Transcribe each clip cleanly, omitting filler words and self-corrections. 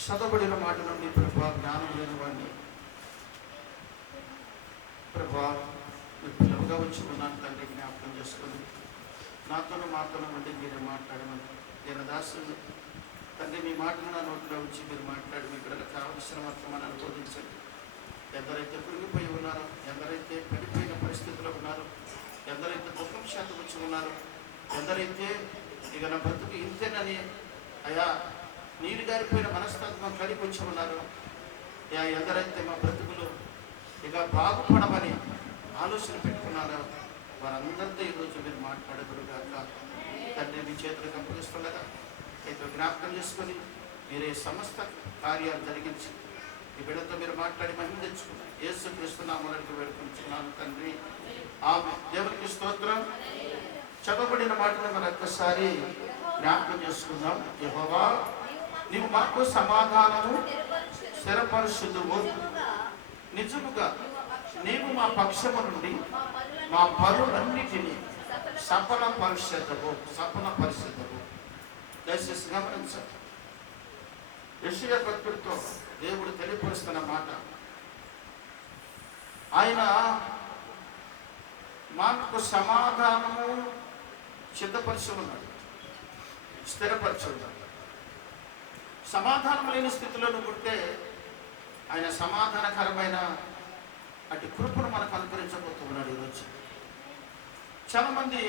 చదవబడిన మాట నుండి ప్రభా జ్ఞానం లేని వాడిని ప్రభా మీరు పిల్లలుగా వచ్చి ఉన్నాను తండ్రి, జ్ఞాపకం చేసుకొని నాతోనూ మాతోనూ ఉండి మీరే మాట్లాడమని నేను దాసులు తండ్రి, మీ మాటలు నా నోట్లో ఉంచి మీరు మాట్లాడి మీ పిల్లలకు కావలసిన వర్తమానాన్ని అనుబోధించండి. ఎందరైతే కురిగిపోయి ఉన్నారో, ఎందరైతే పడిపోయిన పరిస్థితుల్లో ఉన్నారో, ఎందరైతే దుఃఖం శాతం వచ్చి ఉన్నారో, ఎందరైతే ఇక నా బ్రతుకు ఇంతేనని అయా నీరు గారిపోయిన మనస్తత్వం కలిగి వచ్చి ఉన్నారు, ఎందరైతే మా బ్రతుకులు ఇక బాగుపడమని ఆలోచన పెట్టుకున్నారో వారందరితో ఈరోజు మీరు మాట్లాడదురు కాక తండ్రి, మీ చేతులకు అప్పగిస్తుండగా అయితే జ్ఞాపకం చేసుకొని మీరే సమస్త కార్యాలు జరిగించి ఈ బిడ్డతో మీరు మాట్లాడి మహిమ తెచ్చుకున్నారు. యేసుక్రీస్తు నామములో వేడుకుంటున్నాను తండ్రి, ఆమేన్. దేవునికి స్తోత్రం. చెప్పబడిన మాటలు మరొకసారి జ్ఞాపకం చేసుకుందాం. యెహోవా నీవు మాకు సమాధానము స్థిరపరుచుదువు, నిజముగా నీవు మా పక్షము నుండి మా పనులన్నిటినీ సఫలపరిచెదవు. దయచేసి గమనించండి. యెషయా భక్తుడితో దేవుడు తెలియపరుస్తున్న మాట, ఆయన మాకు సమాధానము సిద్ధపరిచి ఉన్నాడు, స్థిరపరిచి ఉన్నాడు. సమాధానం లేని స్థితిలో ఉంటే ఆయన సమాధానకరమైన అటు కృపను మనకు అనుగ్రహించబోతున్నాడు. ఈరోజు చాలామంది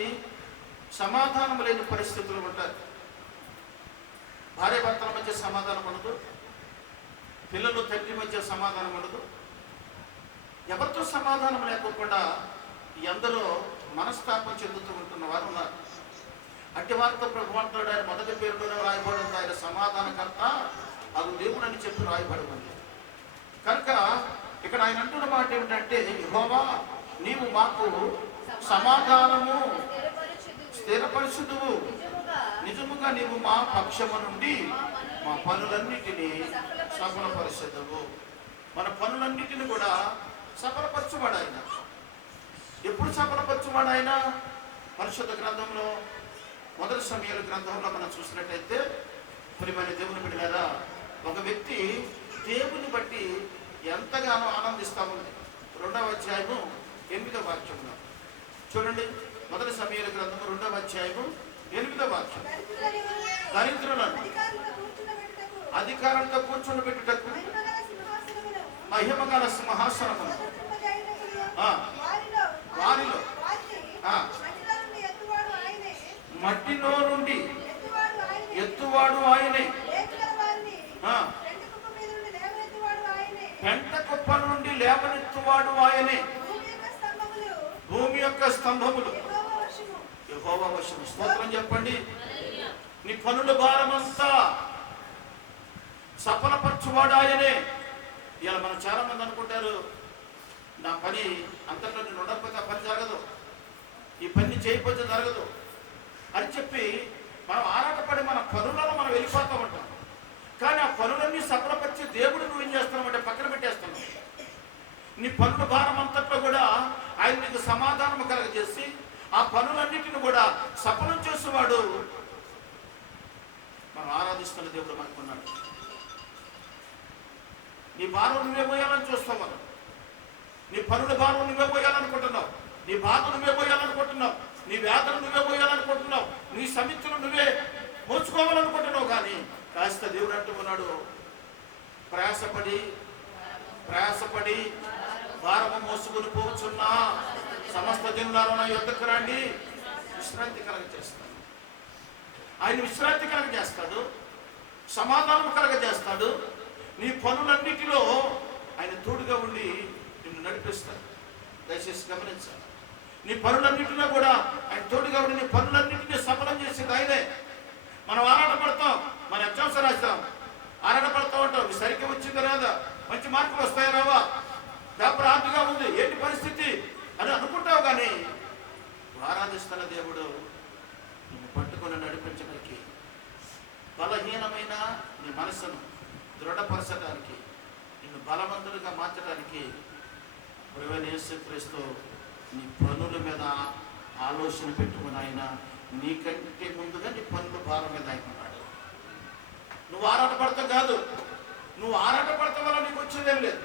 సమాధానం లేని పరిస్థితులు ఉంటారు. భార్య భర్తల మధ్య సమాధానం ఉండదు, పిల్లలు తండ్రి మధ్య సమాధానం ఉండదు, ఎవరితో సమాధానం లేకోకుండా ఎందరో మనస్తాపం చెందుతూ ఉంటున్న వారు ఉన్నారు. అట్టి వారితో ప్రభు అంటాడు, ఆయన మొదటి పేరులోనే రాయబడింది, ఆయన సమాధానకర్త అది దేవుడు అని చెప్పి రాయబడి ఉంది. కనుక ఇక్కడ ఆయన అంటున్న మాట ఏమిటంటే, యెహోవా నీవు మాకు సమాధానము స్థిరపరచుదువు, నిజముగా నీవు మా పక్షము నుండి మా పనులన్నిటినీ సఫలపరచుదువు. మన పనులన్నిటిని కూడా సఫలపరచువాడు ఆయన. ఎప్పుడు సఫలపరచువాడు ఆయన? పరిశుద్ధ గ్రంథంలో మొదటి సమయాల గ్రంథంలో మనం చూసినట్టయితే, ప్రియమైన దేవుని బిడ్డలారా, ఒక వ్యక్తి దేవుని బట్టి ఎంతగానో ఆనందిస్తూ ఉంది. 2వ అధ్యాయము 8వ వాక్యంలో చూడండి. మొదటి సమయాల గ్రంథము 2వ అధ్యాయము 8వ వాక్యం, దరిద్రులను అధికారంతో కూర్చోబెట్టుటకు మహిమగల సింహాసనమును వారిలో మట్టిలో నుండి ఎత్తువాడు ఆయనే, పెంట కుప్ప నుండి లేవనెత్తువాడు ఆయనే, భూమి యొక్క స్తంభములు యెహోవా వశము. స్తోత్రం చెప్పండి. నీ పనుల భారమంతా సఫలపరచువాడు ఆయనే. ఇలా మనం చాలా మంది అనుకుంటారు, నా పని అంతట్లో నేను ఉండకపోతే ఆ పని జరగదు, ఈ పని చేయకపోతే జరగదు అని చెప్పి మనం ఆరాటపడి మన పనులను మనం వెళ్ళిపోతూ ఉంటాం. కానీ ఆ పనులన్నీ సఫలపరిచే దేవుడు నువ్వు ఏం చేస్తున్నావు పక్కన పెట్టేస్తున్నావు. నీ పనుల భారం అంతట్లో కూడా ఆయన నీకు సమాధానం కలగజేసి ఆ పనులన్నిటిని కూడా సఫలం చేసేవాడు మనం ఆరాధిస్తున్న దేవుడు మనకున్నాడు. నీ భారం నువ్వే పోయాలని చూస్తావు, నీ పనుల భారం నువ్వే పోయాలనుకుంటున్నావు, నీ బాధ నువ్వే పోయాలనుకుంటున్నావు, నీ వేదన నువ్వే పోయాలనుకుంటున్నావు, నీ సమితులు నువ్వే మోచుకోవాలనుకుంటున్నావు. కానీ కాస్త దేవుడు అంటూ ఉన్నాడు, ప్రయాసపడి భారము మోసుకుని పోవచ్చున్నా సమస్త జనులారా నా యొద్దకు రండి, విశ్రాంతి కలగజేస్తాడు. ఆయన విశ్రాంతి కలగజేస్తాడు, సమాధానం కలగజేస్తాడు. నీ పనులన్నిటిలో ఆయన తోడుగా ఉండి నిన్ను నడిపిస్తాడు. దయచేసి గమనించాలి. నీ పనులన్నిటిలో కూడా ఆయన తోడుగా ఉండి నీ పనులన్నింటినీ సఫలం చేసేది ఆయనే. మనం ఆరాటపడతాం, మన ఎగ్జామ్స్ రాస్తాం, ఆరాటపడతా ఉంటాం, సరిగ్గా వచ్చిందా రాదా, మంచి మార్కులు వస్తాయా రావా, పేపర్ హార్డ్గా ఉంది, ఏంటి పరిస్థితి అని అనుకుంటావు. కానీ ఆరాధిస్తున్న దేవుడు నిన్ను పట్టుకొని నడిపించడానికి, బలహీనమైన నీ మనసును దృఢపరచడానికి, నిన్ను బలవంతుడిగా మార్చడానికి ప్రభువైన యేసుక్రీస్తు నీ పనుల మీద ఆలోచన పెట్టుకుని ఆయన నీకంటే ముందుగా నీ పనుల భారం మీద ఆయన ఉన్నాడు. నువ్వు ఆరాటపడతావు కాదు, నువ్వు ఆరాట పడతాం వల్ల నీకు వచ్చేదేం లేదు.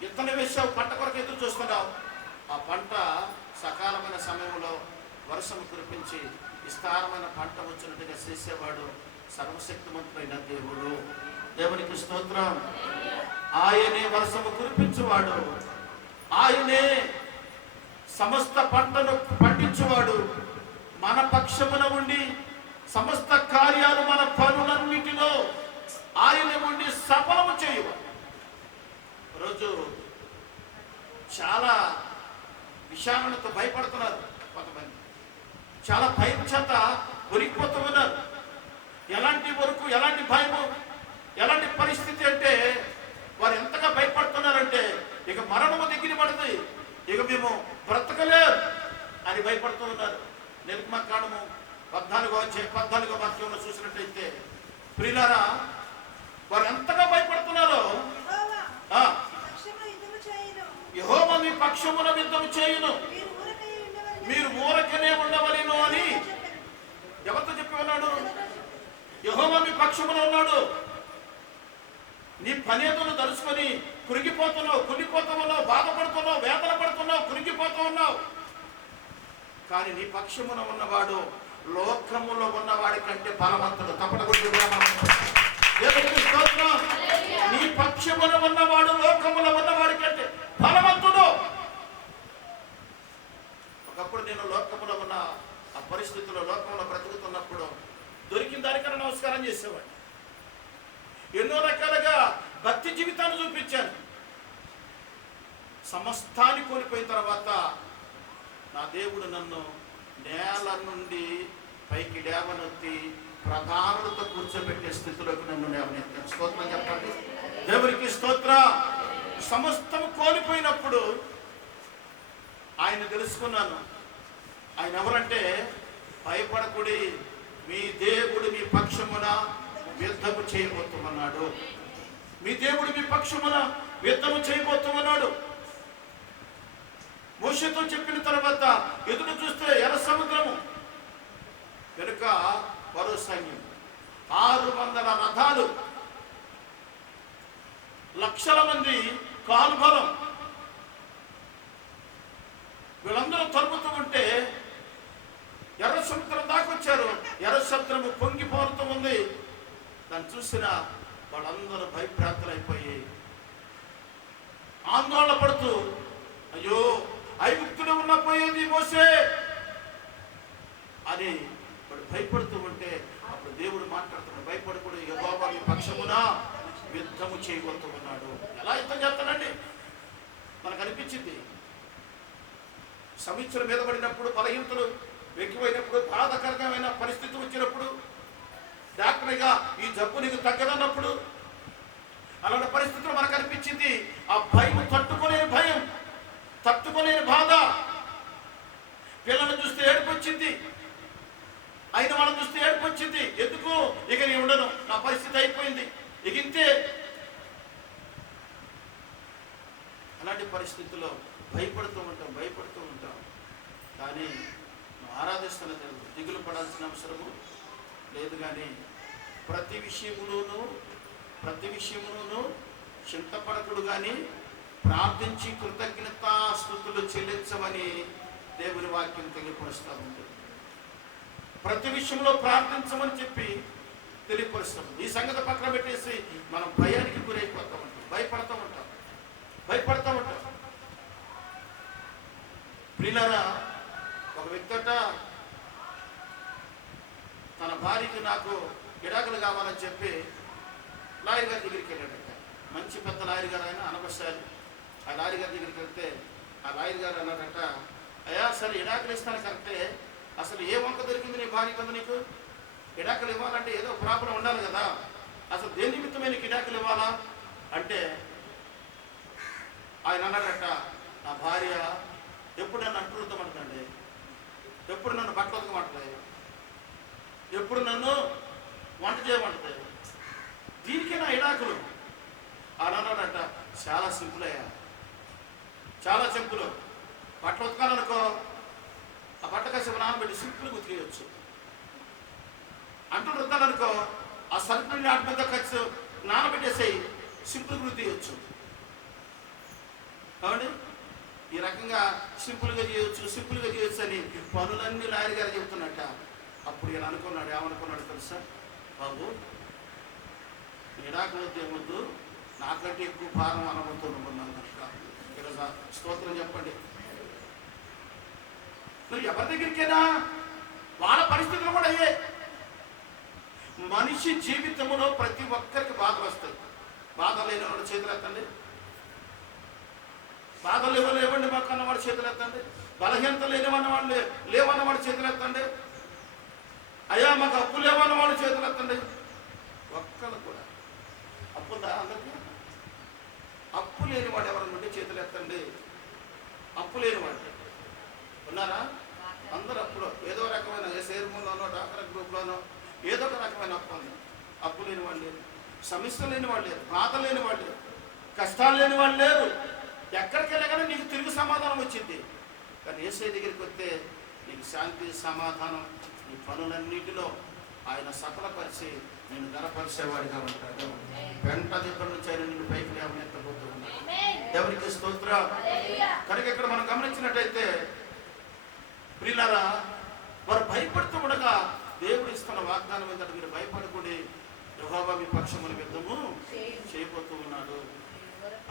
విత్తనం వేసావు, పంట కొరకు ఎదురు చూస్తున్నావు. ఆ పంట సకాలమైన సమయంలో వర్షం కురిపించి విస్తారమైన పంట వచ్చినట్టుగా చేసేవాడు సర్వశక్తిమంతుడైన దేవుడు. దేవునికి స్తోత్రం. ఆయనే వర్షము కురిపించువాడు, ఆయనే సమస్త పంటను పండించువాడు, మన పక్షమున ఉండి సమస్త కార్యాలు మన పనులన్నిటిలో ఆయన ఉండి సఫలము చేయువాడు. రోజు చాలా విషయాలతో భయపడుతున్నారు కొంతమంది, చాలా భయం చేత వణికిపోతూ ఉన్నారు. ఎలాంటి వరకు, ఎలాంటి భయము, ఎలాంటి పరిస్థితి అంటే వారు ఎంతగా భయపడుతున్నారంటే ఇక మరణము దగ్గర పడుతుంది, ఇక మేము బ్రతకలేరు అని భయపడుతూ ఉన్నారు. నిర్గమకాండము 14వ వాక్యంలో చూసినట్లయితే ప్రియులారా, వారు ఎంతగా భయపడుతున్నారో, యెహోవా మీ పక్షమున యుద్ధము చేయును, మీరు ఊరకనే ఉండవలెను అని ఎవరితో చెప్పి ఉన్నాడు? యెహోవా మీ పక్షమున ఉన్నాడు. నీ పనేదును తలుసుకొని కురిగిపోతున్నావు, కులిపోతూ ఉన్నావు, బాధపడుతున్నావు, వేదన పడుతున్నావు, కురిగిపోతూ ఉన్నావు. కానీ నీ పక్షమున ఉన్నవాడు లోకములో ఉన్నవాడి కంటే బలవంతుడు. నీ పక్షమున ఉన్నవాడు లోకములో ఉన్నవాడి కంటే బలవంతుడు. ఒకప్పుడు నేను లోకములో ఉన్న ఆ పరిస్థితుల్లో, లోకంలో బ్రతుకుతున్నప్పుడు దొరికిన దానికన్నా నమస్కారం చేసేవాడిని. ఎన్నో రకాలుగా భక్తి జీవితాన్ని చూపించాను. సమస్తాన్ని కోల్పోయిన తర్వాత నా దేవుడు నన్ను నేల నుండి పైకి లేవనెత్తి ప్రధానులతో కూర్చోబెట్టే స్థితిలోకి నన్ను లేవనెత్తాను. స్తోత్రం చెప్పండి, దేవునికి స్తోత్రం. సమస్తము కోల్పోయినప్పుడు ఆయన తెలుసుకున్నాను. ఆయన ఎవరంటే, భయపడకుడి, మీ దేవుడు మీ పక్షమున యుద్ధము చేయబోతున్నాడు. మీ దేవుడు మీ పక్షమున యుద్ధము చేయబోతున్నాడు. మోషేతో చెప్పిన తర్వాత ఎదురు చూస్తే ఎర్ర సముద్రము, వెనుక వరో సైన్యం, 600 రథాలు, లక్షల మంది కాల్బలం, వీళ్ళందరూ తరుముతూ ఉంటే ఎర్ర సముద్రం దాకొచ్చారు. ఎర్ర సముద్రము పొంగిపోతూ ఉంది. దాన్ని చూసిన వాళ్ళందరూ భయభ్రాంతులైపోయి ఆందోళన పడుతూ, అయ్యో ఐగుప్తులో ఉన్న పోయేది మోసే అని వాడు భయపడుతూ ఉంటే అప్పుడు దేవుడు మాట్లాడుతున్నాడు, భయపడకూడదు, యెహోవా మీ పక్షమున యుద్ధము చేయబోతూ ఉన్నాడు. ఎలా యుద్ధం చేస్తాడండి? మనకు అనిపించింది, సమీక్షల మీద పడినప్పుడు, బలహీనతలు ఎక్కువైనప్పుడు, బాధాకరమైన పరిస్థితి వచ్చినప్పుడు, డాక్టర్గా ఈ జబ్బు నీకు తగ్గదన్నప్పుడు, అలాంటి పరిస్థితులు మనకు అనిపించింది. ఆ భయం, తట్టుకోలేని భయం, తట్టుకోలేని బాధ. పిల్లలను చూస్తే ఏడుపు వచ్చింది, అయిన వాళ్ళని చూస్తే ఏడుపు వచ్చింది. ఎందుకు? ఇక నేను ఉండను, నా పరిస్థితి అయిపోయింది, ఇక ఇంతే. అలాంటి పరిస్థితుల్లో భయపడుతూ ఉంటాం. కానీ నువ్వు ఆరాధిస్తున్న దేవుడు, దిగులు పడాల్సిన అవసరము లేదు. కానీ ప్రతి విషయములోనూ చింతపడకుడు కానీ ప్రార్థించి కృతజ్ఞతాస్తుతులు చెల్లించమని దేవుని వాక్యం తెలియపరుస్తూ ఉంటుంది. ప్రతి విషయంలో ప్రార్థించమని చెప్పి తెలియపరుస్తాం. ఈ సంగతి పక్కన పెట్టేసి మనం భయానికి గురైపోతూ ఉంటాం, భయపడతా ఉంటాం. ప్రియులారా, ఒక వ్యక్తట తన భార్యకి నాకు విడాకులు కావాలని చెప్పి లాయర్ గారి దగ్గరికి వెళ్ళాడట. మంచి పెద్ద లాయర్ గారు, ఆయన అనవసరాలు. ఆ లాయర్ గారి దగ్గరికి వెళ్తే ఆ లాయర్ గారు అన్నాడట, అయ్యా సరే విడాకులు ఇస్తాను కరెక్టే, అసలు ఏ వంక దొరికింది నీ భార్య కదా, నీకు విడాకులు ఇవ్వాలంటే ఏదో ప్రాబ్లం ఉండాలి కదా, అసలు దేని నిమిత్తమే నీకు విడాకులు ఇవ్వాలా అంటే ఆయన అన్నాడట, నా భార్య ఎప్పుడు నన్ను అంటురుతామంటుందండి, ఎప్పుడు నన్ను బట్టలు ఉతకమంటుంది, ఎప్పుడు నన్ను వంట చేయమంటుంది, దీనికే నా విడాకులు అని అన్నాడట. చాలా సింపుల్ అయ్యా, చాలా సింపుల్. బట్టలు ఉతకాలనుకో, ఆ బట్ట కాసేపు నానబెట్టి సింపుల్గా ఉతికేయచ్చు. అంటులు రుద్దాలనుకో, ఆ సరుకుని వాటి మీద ఖర్చు నానబెట్టేసేయి, సింపుల్గా తీయచ్చు. కాబట్టి ఈ రకంగా సింపుల్గా చేయొచ్చు అని పనులన్నీ లాయర్ గారు చెబుతున్నట్ట. అప్పుడు ఈయన అనుకున్నాడు, ఏమనుకున్నాడు తెలుసా? బాబు, విడాకులతో ఏమొద్దు, నాకంటే ఎక్కువ భారం అనుకుంటున్నాను. ఈరోజు స్తోత్రం చెప్పండి. నువ్వు ఎవరి దగ్గరికైనా వాళ్ళ పరిస్థితులు కూడా అయ్యే. మనిషి జీవితంలో ప్రతి ఒక్కరికి బాధలు వస్తాయి. బాధలు లేని వాడు చేతులు ఎత్తండి. బాధలు లేవండి మాకు అన్నవాడు చేతులు ఎత్తండి. బలహీనత లేనివన్నవాడు లేవన్నవాడు చేతులు ఎత్తండి. అయ్యా మాకు అప్పు లేవన్నవాడు చేతులు ఎత్తండి. ఒక్కరు కూడా అప్పుందా అందరికీ? అప్పు లేనివాడు ఎవరు ఉంటే చేతులు ఎత్తండి. అప్పు లేనివాడు ఉన్నారా? అందరు అప్పులో ఏదో రకమైన షేర్మూల్లోనో డాక్టర్ గ్రూప్లోనో ఏదో ఒక రకమైన అప్పు ఉంది. అప్పు లేని వాళ్ళు లేరు, సమస్య లేని వాళ్ళు లేరు, బాధ లేని వాళ్ళు లేరు, కష్టాలు లేని వాళ్ళు లేరు. ఎక్కడికి వెళ్ళగానే నీకు తిరుగు సమాధానం వచ్చింది. కానీ యేసయ్య దగ్గరికి వస్తే నీకు శాంతి సమాధానం, నీ పనులన్నిటిలో ఆయన సఫలపరిచి నేను ధనపరిచేవాడిగా ఉంటాడు. వెంట దగ్గర నుంచి ఆయన నిన్ను పైకి లేవనెత్తబోతూ ఉన్నాడు. దేవునికి స్తోత్రం. కనుక ఇక్కడ మనం గమనించినట్టయితే ప్రియులారా, వారు భయపడుతూ ఉండగా దేవుడు ఇస్తున్న వాగ్దానం ఏంటంటే మీరు భయపడకూడి, యెహోవా మీ పక్షమున యుద్ధము చేయబోతూ ఉన్నాడు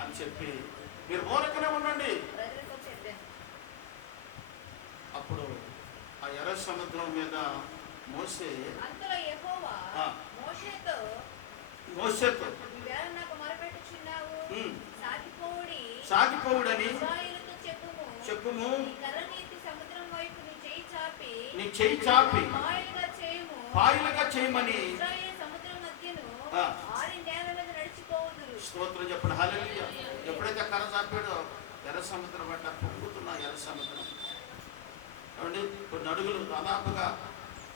అని చెప్పి మీరు ఊరకనే ఉండండి. అప్పుడు ఆ ఎర్ర సముద్రం మీద మోసే సాగిపోవుడని చెప్పుము, నీ చెయ్యి చాపి పాయలుగా చేయమని. స్తోత్రం చెప్పండి. హల్లెలూయా. ఎప్పుడైతే కర్ర చాపాడో ఎర్ర సముద్రం పట్ల పొంగుతున్న ఎర్ర సముద్రం ఏమండి కొన్ని అడుగులు, దాదాపుగా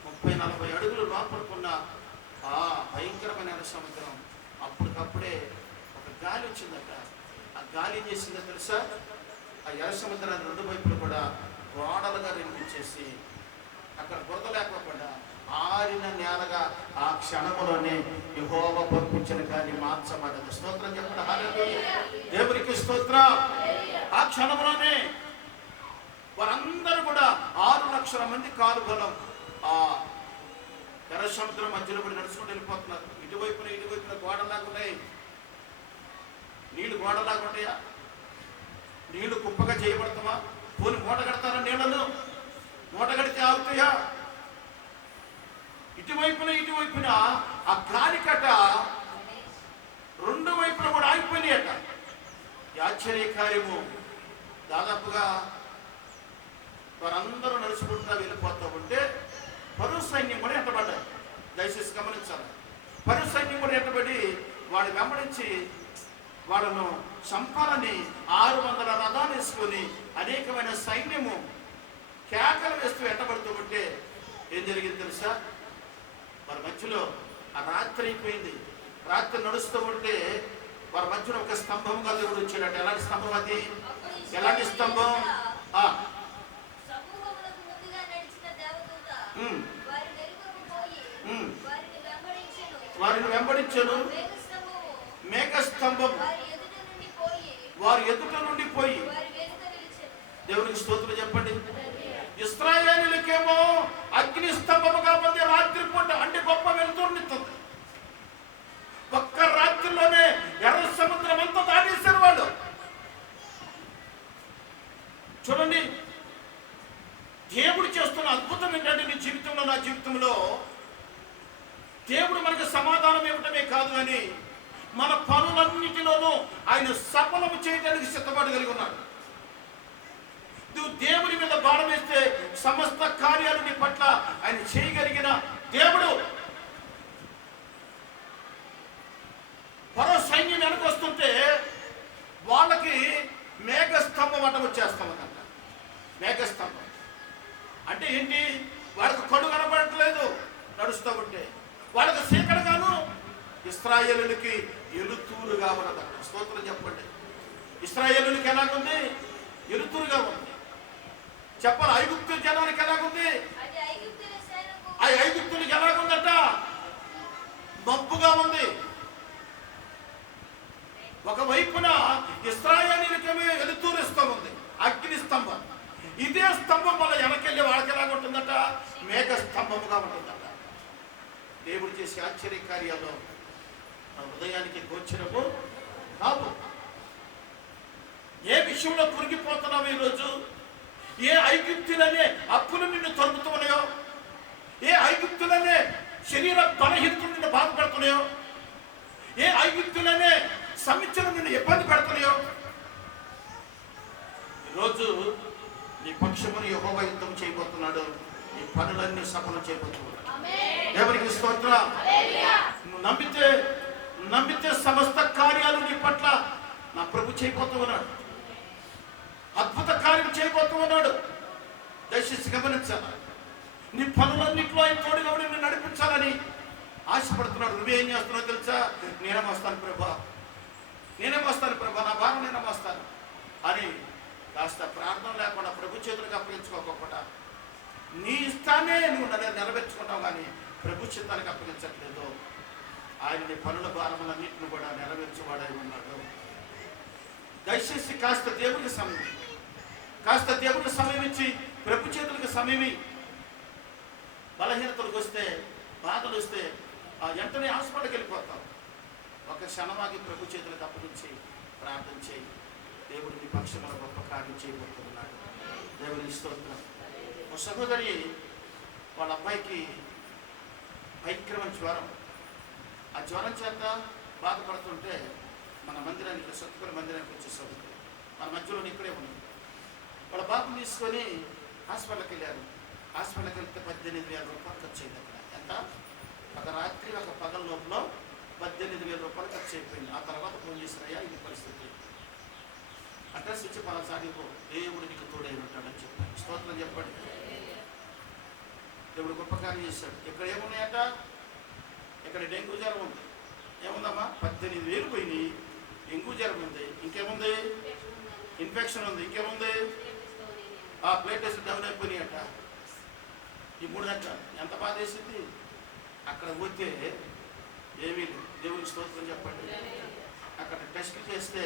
30-40 అడుగులు లోపడుకున్న ఆ భయంకరమైన ఎర్ర సముద్రం అప్పటికప్పుడే ఒక గాలి వచ్చిందట. ఆ గాలి ఏం చేసిందో తెలుసా? ఆ ఎర్ర సముద్రాన్ని 2 వైపులు కూడా గోడలుగా నిర్మించేసి అక్కడ బురద లేకపోకుండా ఆరిన నేలగా ఆ క్షణములోనే యెహోవా పంపించిన గాలి మార్చబడ్డది. స్తోత్రం చెప్పండి. హల్లెలూయా. దేవునికి స్తోత్రం. ఆ క్షణంలోనే వారందరూ కూడా 6 లక్షల మంది కాలు బలం ఆ ఎర్ర సముద్రం మధ్యలో కూడా నడుచుకుంటూ వెళ్ళిపోతున్నారు. ఇటువైపున గోడలాగున్నాయి. నీళ్లు గోడలాగుంటాయా? నీళ్లు కుప్పగా చేయబడతామా? పోని మూట కడతారా? నీళ్లను మూట కడితే ఆగుతాయా? ఇటువైపున ఆ గాలి కట్ట 2 వైపులా కూడా ఆగిపోయినాయట. ఆశ్చర్యకార్యము. దాదాపుగా వారందరూ నడుచుకుంటూ వెళ్ళిపోతూ ఉంటే పరువు సైన్యం కూడా ఎంటబడ్డారు. దయచేసి గమనించాలి. పరువు సైన్యం కూడా ఎంటబడి వాడు వెంబడించి వాళ్ళను చంపాలని 600 రథాలు వేసుకొని అనేకమైన సైన్యము కేకలు వేస్తూ ఎంటబడుతూ ఉంటే ఏం జరిగింది తెలుసా? వారి మధ్యలో ఆ రాత్రి అయిపోయింది. రాత్రి నడుస్తూ ఉంటే వారి మధ్యలో ఒక స్తంభంగా దేవుడు వచ్చాడట. ఎలాంటి స్తంభం అది? ఎలాంటి స్తంభం? వారిని వెంబడించను మేఘస్తంభం వారి ఎదుట నుండి పోయి. దేవునికి స్తోత్రం చెప్పండి. ఇశ్రాయేలీయులకేమో అగ్ని స్తంభముగా ఉంది రాత్రి పూట. అంటే గొప్ప వెలుతురునిస్తుంది. ఒక్క రాత్రిలోనే ఎర్ర సముద్రం అంతా దాటేశారు వాళ్ళు. చూడండి, దేవుడు చేస్తున్న అద్భుతం ఏంటంటే నీ జీవితంలో, నా జీవితంలో దేవుడు మనకు సమాధానం ఇవ్వటమే కాదు కానీ మన పనులన్నిటిలోనూ ఆయన సఫలము చేయడానికి సిద్ధపడగలిగి ఉన్నాడు. నువ్వు దేవుని మీద భారం వేస్తే సమస్త కార్యాలు నీ పట్ల ఆయన చేయగలిగిన దేవుడు. పరో సైన్యం వెనకొస్తుంటే వాళ్ళకి మేఘస్తంభం అడ్డం వచ్చేస్తామన్నమాట. మేఘస్తంభం అంటే ఏంటి? వాళ్ళకి కడు కనపడట్లేదు నడుస్తూ ఉంటే. వాళ్ళకి చీకటిగాను, ఇశ్రాయేలులకి ఎలుతూరుగా ఉన్నది. స్తోత్రం చెప్పండి. ఇశ్రాయేలులకి ఎలాగుంది? ఎలుతూరుగా ఉంది. చెప్పాలి. ఐగుప్తు జనానికి ఎలాగుంది? ఆ ఐగుప్తులకి ఎలాగుందట? స్తంభముగా ఉంటుందట. దేవుడు చేసే ఆశ్చర్య కార్యాలు మన హృదయానికి గోచరము కావు. ఏ విషయంలో కురిగిపోతున్నావు ఈరోజు? ఏ ఐగుప్తులనే అప్పులు నిన్ను తరుముతున్నాయో, ఏ ఐగుప్తులనే శరీర బలహీనతలు నిన్ను బాధపడుతున్నాయో, ఏ ఐగుప్తులనే సమస్యలు నిన్ను ఇబ్బంది పెడుతున్నాయో, ఈరోజు నీ పక్షమును యెహోవా యుద్ధం చేయబోతున్నాడు. నీ పనులన్నీ సఫలం చేయబోతున్నాడు. దేవునికి స్తోత్రం. నువ్వు నమ్మితే సమస్త కార్యాలు నీ పట్ల నా ప్రభు చేయబోతూ ఉన్నాడు. అద్భుత కార్యం చేయబోతూ ఉన్నాడు. దయచేసి గమనించాలి. నీ పనులన్నింటిలో ఆయన తోడుగా ఉండి నిన్ను నడిపించాలని ఆశపడుతున్నాడు. నువ్వేం చేస్తున్నావు తెలుసా? నేనే మోస్తాను ప్రభా, నా భారం నేనే మోస్తాను అని కాస్త ప్రార్థన లేకుండా ప్రభు చేతులకు అప్పగించుకోకుండా నీ ఇష్టాన్ని నువ్వు నెరవేర్చుకుంటావు, కానీ ప్రభు చిత్తానికి అప్పగించట్లేదు. ఆయన నీ పనుల భారములన్నింటిని కూడా నెరవేర్చేవాడై ఉన్నాడు. దయచేసి కాస్త దేవుడికి సమయం ఇచ్చి ప్రభు చేతులకు సమయమి. బలహీనతలకు వస్తే, బాధలు వస్తే వెంటనే హాస్పిటల్కి వెళ్ళిపోతావు. ఒక క్షణమాగి ప్రభు చేతులకు అప్పగించి ప్రార్థన చేయి. దేవుడు నీ పక్షముల గొప్ప కార్యం చేయబోతున్నాడు. దేవుడికి స్తోత్రం. ఒక సహోదరి వాళ్ళ అబ్బాయికి భయంకరమైన జ్వరం. ఆ జ్వరం చేత బాధపడుతుంటే మన మందిరానికి, సత్తుపల్లి మందిరానికి వచ్చేసాడు. మన మధ్యలో ఇక్కడే ఉంది. వాళ్ళ బాబుని తీసుకొని హాస్పిటల్కి వెళ్ళారు. హాస్పిటల్కి వెళ్తే 18,000 రూపాయలు ఖర్చు అయింది. అక్కడ ఎంత? ఒక రాత్రి ఒక పగల లోపల 18,000 రూపాయలు ఖర్చు అయిపోయింది. ఆ తర్వాత ఫోన్ చేసినయ్యా, ఇది పరిస్థితి, అడ్రస్ ఇచ్చి పలాసాగిపో, దేవుడు నీకు తోడై ఉంటాడని చెప్పాను. స్తోత్రం చెప్పండి. దేవుడు గొప్ప కార్యం చేశాడు. ఇక్కడ ఏమున్నాయట? ఇక్కడ డెంగ్యూ జ్వరం ఉంది. ఏముందమ్మా? 18,000 పోయినాయి. డెంగ్యూ జ్వరం ఉంది, ఇంకేముంది? ఇన్ఫెక్షన్ ఉంది, ఇంకేముంది? ఆ ప్లేటెస్ డౌన్ అయిపోయినాయట. ఈ 3 గంటలు ఎంత బాధ వేసింది. అక్కడ పోతే ఏమీ దేవుని స్తోత్రం చెప్పండి. అక్కడ టెస్ట్ చేస్తే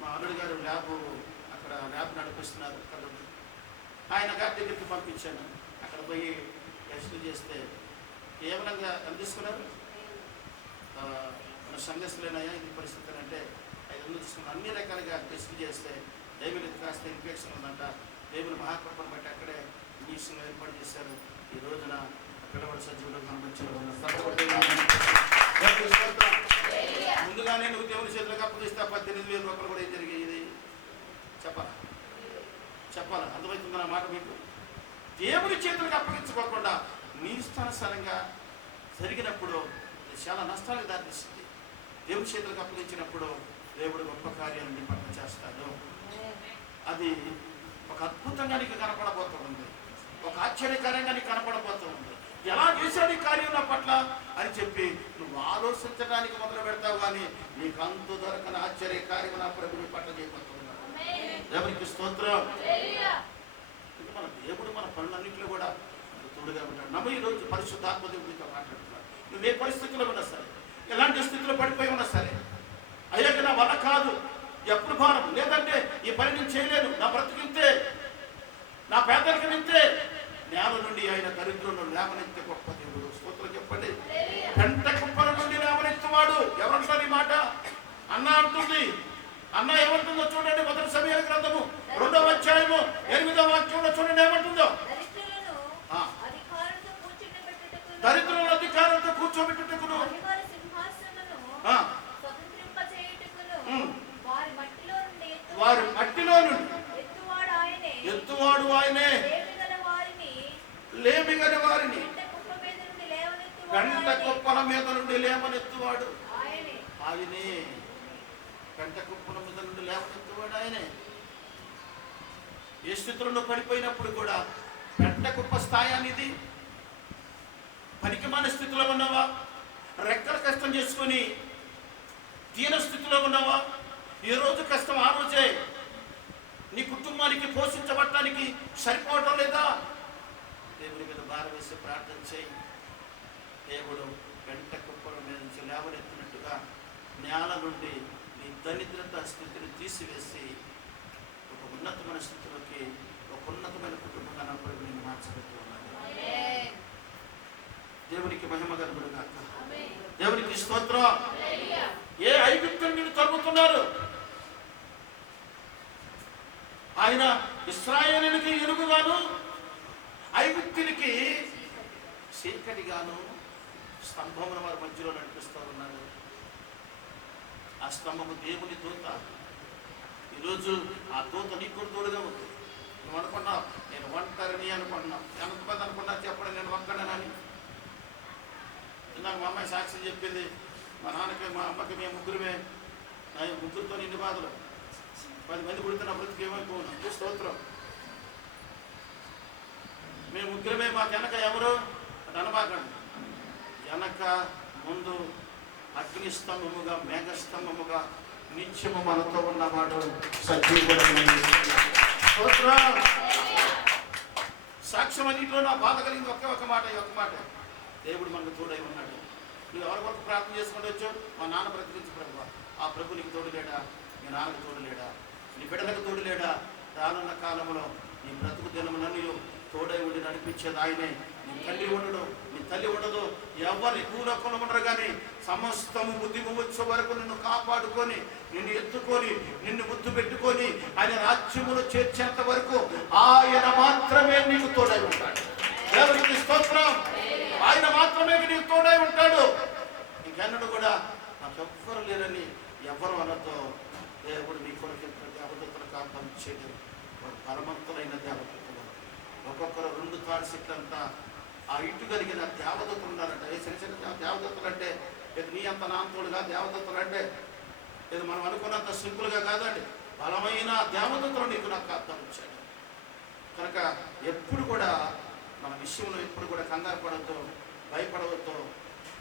మా అల్లుడు గారు అక్కడ ల్యాబ్ నడిపిస్తున్నారు. ఆయన గారి దగ్గరికి పంపించాను. అక్కడ పోయి టెస్టులు చేస్తే కేవలంగా ఎంత తీసుకున్నారు? మన సంఘస్థులైనాయా ఇది పరిస్థితి అంటే 500 తీసుకున్నారు. అన్ని రకాలుగా టెస్టులు చేస్తే దేవుని కాస్త ఇన్ఫెక్షన్ ఉందంట. దేవుని మహాకృపను బట్టి అక్కడే ఇంజక్షన్ ఏర్పాటు చేశారు. ఈ రోజున పిల్లవాడు సజీవులు కనిపించారు. ముందుగానే నువ్వు దేవుని చేతులకు అప్పగిస్తే 18,000 రూపాయలు కూడా ఏం జరిగేది? చెప్పాలా? అర్థమవుతుంది నా మాట మీకు? దేవుని చేతులకు అప్పగించుకోకుండా నీ ఇష్టానుసారంగా జరిగినప్పుడు చాలా నష్టాలకు దారితీస్తుంది. దేవుని చేతులకు అప్పగించినప్పుడు దేవుడు గొప్ప కార్యాలు నీ పట్ల చేస్తాడు. అది ఒక అద్భుతంగా నీకు కనపడబోతూ ఉంది. ఒక ఆశ్చర్యకరంగా నీకు కనపడబోతూ ఉంది. ఎలా చేశాడు ఈ కార్యం నా పట్ల అని చెప్పి నువ్వు ఆలోచించడానికి మొదలు పెడతావు, కానీ నీకు అంతు దొరకని ఆశ్చర్య కార్యం నా ప్రభు నీ పట్ల చేయబోతున్నాడు. దేవునికి స్తోత్రం. మన దేవుడు మన పనులన్నింటిలో కూడా తోడుగా ఉంటాడు. నమ్మ ఈరోజు పరిశుద్ధాత్మ దేవుడితో మాట్లాడుతున్నాడు. నువ్వే పరిస్థితుల్లో ఉన్నా సరే, ఎలాంటి స్థితిలో పడిపోయి ఉన్నా సరే, అయ్యాక నా వల్ల కాదు, ఎప్పుడు భారం లేదంటే ఈ పని నేను చేయలేను, నా బ్రతికింతే, నా పేదరికం ఇంతే, నేల నుండి ఆయన దరిద్రులను లేవనెత్తే గొప్ప దేవుడు. స్తోత్రం చెప్పండి. పెంట కుప్పల నుండి లేవనెత్తువాడు. ఎవరంటారు ఈ మాట? అన్న అంటుంది. అన్న ఏమంటుందో చూడండి. 1 సమూయేలు గ్రంథము 2వ అధ్యాయము 8వ వాక్యంలో చూడండి ఏమంటుందో. దరిద్రులను అధికారంతో కూర్చోబెట్టుటకును వారి మట్టిలో నుండి ఎత్తువాడు ఆయనే, లేమిగల వారిని గంట కుప్పల మీద నుండి లేవనెత్తువాడు ఆయనే. గంట కుప్పల మీద నుండి లేవనెత్తువాడు ఆయనే. ఏ స్థితుల్లో పడిపోయినప్పుడు కూడా గంట కుప్ప స్థాయి అనేది పనికిమాల స్థితిలో ఉన్నావా? రెక్కల కష్టం చేసుకొని దీన స్థితిలో ఉన్నావా? ఏ రోజు కష్టం ఆ రోజే నీ కుటుంబానికి పోషించబడటానికి సరిపోవటం లేదా? దేవుని మీద భారం వేసి ప్రార్థన చేయి. దేవుడు గంట కుప్పల మీద నుంచి లేవనెత్తినట్టుగా నేల నుండి నీ దరిద్రత స్థితిని తీసివేసి ఒక ఉన్నతమైన స్థితిలోకి, ఒక ఉన్నతమైన కుటుంబంగా నా ప్రభు నేను మార్చబెట్టు ఉన్నాను. దేవునికి మహిమ కలుగును గాక. దేవునికి స్తోత్రం. ఏ ఐగుప్తులు నిన్ను తరుముతున్నారు? ఆయన ఇశ్రాయేలునికి ఎలుగుగాను, ఐగుప్తులకి చీకటిగాను స్తంభమును వారి మధ్యలో నడిపిస్తూ ఉన్నారు. ఆ స్తంభము దేవుని దూత. ఈరోజు ఆ దూత నీకు తోడుగా ఉంది. నువ్వు అనుకున్నావు నేను ఒంటరిని అనుకున్నావు. ఎంతమంది అనుకున్నా చెప్పడం నేను ఒక్కడనని. నాకు మా అమ్మాయి సాక్ష్యం చెప్పింది, మా నాన్నకి మా అమ్మకి మేము ముగ్గురమే, ముగ్గురితో ఇన్ని బాధలు. 10 మంది పుడితే నా బ్రతికి ఏమైపోను. స్తోత్రం. మేము ముగ్గురమే, మాకు వెనక ఎవరు అనబాకండి. వెనక ముందు అగ్నిస్తంభముగా మేఘస్తంభముగా నిత్యము మనతో ఉన్నవాడు సజీవుడైన స్తోత్రం. సాక్ష్యం అన్నింటిలో నా బాధ కలిగింది ఒక మాట, దేవుడు మనకు తోడై ఉన్నాడు. నువ్వు ఎవరి వరకు ప్రార్థన చేసుకుంటూ వచ్చావు? మా నాన్న బ్రతికించు ప్రభు. ఆ ప్రభు నీకు తోడు లేడా? నీ నాన్నకు తోడు లేడా? నీ బిడ్డలకు తోడు లేడా? రానున్న కాలంలో నీ బ్రతుకు దినములన్నీ తోడై ఉండి నడిపించేది ఆయనే. నీ తల్లి ఉండడు, నీ తల్లి ఉండదు, ఎవరి భూలోకంలో ఉండరు. కానీ సమస్తము బుద్ధిము వచ్చే వరకు నిన్ను కాపాడుకొని, నిన్ను ఎత్తుకొని, నిన్ను ముద్దు పెట్టుకొని ఆయన రాజ్యములో చేర్చేంత వరకు ఆయన మాత్రమే నీకు తోడై ఉంటాడు. దేవునికి స్తోత్రం. ఆయన మాత్రమే నీకు తోడై ఉంటాడు. ఇంకెన్నడు కూడా నాకు ఎవ్వరు లేరని ఎవరు అనతో. దేవుడు నీ కొరకు దేవదత్తులు కాపాడించేది. బలవంతులైన దేవదత్తులు, ఒక్కొక్కరు 2 తాడి చెట్లంతా ఆ ఇటు కలిగిన దేవదత్తులు ఉన్నారంట. ఏ చిన్న చిన్న దేవదత్తులు అంటే ఇది నీ అంత నాంతోడుగా దేవదత్తులు అంటే ఇది మనం అనుకున్నంత సింపుల్గా కాదండి. బలమైన దేవదత్తులు నీకు నాకు కాపాడించాడు. కనుక ఎప్పుడు కూడా మన విషయంలో ఎప్పుడు కూడా కంగారు పడవద్దు, భయపడవద్దు.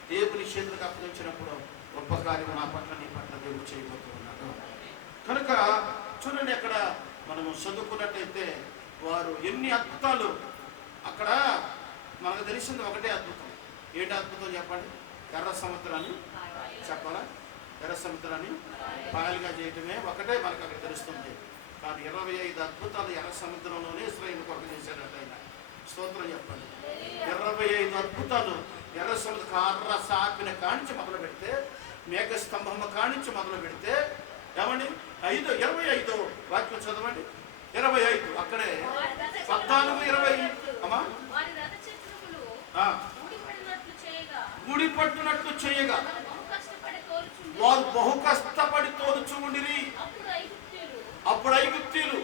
దేవుని చేతులకు అప్పగించినప్పుడు గొప్ప కార్యం నా పట్ల నీ పట్ల దేవుడు చేయబోతూ ఉన్నాడు. కనుక చూడండి, అక్కడ మనము చదువుకున్నట్టయితే వారు ఎన్ని అద్భుతాలు. అక్కడ మనకు తెలిసింది ఒకటే అద్భుతం. ఏంటి అద్భుతం చెప్పండి? ఎర్ర సముద్రాన్ని చెప్పాలా? ఎర్ర సముద్రాన్ని పాయలుగా చేయటమే ఒకటే మనకు అక్కడ తెలుస్తుంది. కానీ 25 అద్భుతాలు ఎర్ర సముద్రంలోనే ఇశ్రాయేలు కొరకు చేశాడట ఆయన. స్తోత్రం చెప్పండి. 25 అద్భుతాలు ఎర్ర సముద్ర కర్ర సాపిన కానించి మొదలు పెడితే, మేఘస్తంభము కానించి మొదలు పెడితే ఏమండి 25 వాక్యం చదవండి. 25 అక్కడే 14, 20 అమ్మా ఊడిపట్టునట్లు చేయగా వారు బహు కష్టపడి తోలుచు ఉండిరి. అప్పుడు ఐగుప్తీయులు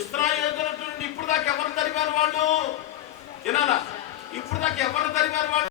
ఇశ్రాయేలు నుండి ఇప్పుడు దాకా ఎవరు తరిమారు వాళ్ళు? వినాలా? ఇప్పుడు దాకా ఎవరు తరిమారు వాళ్ళు?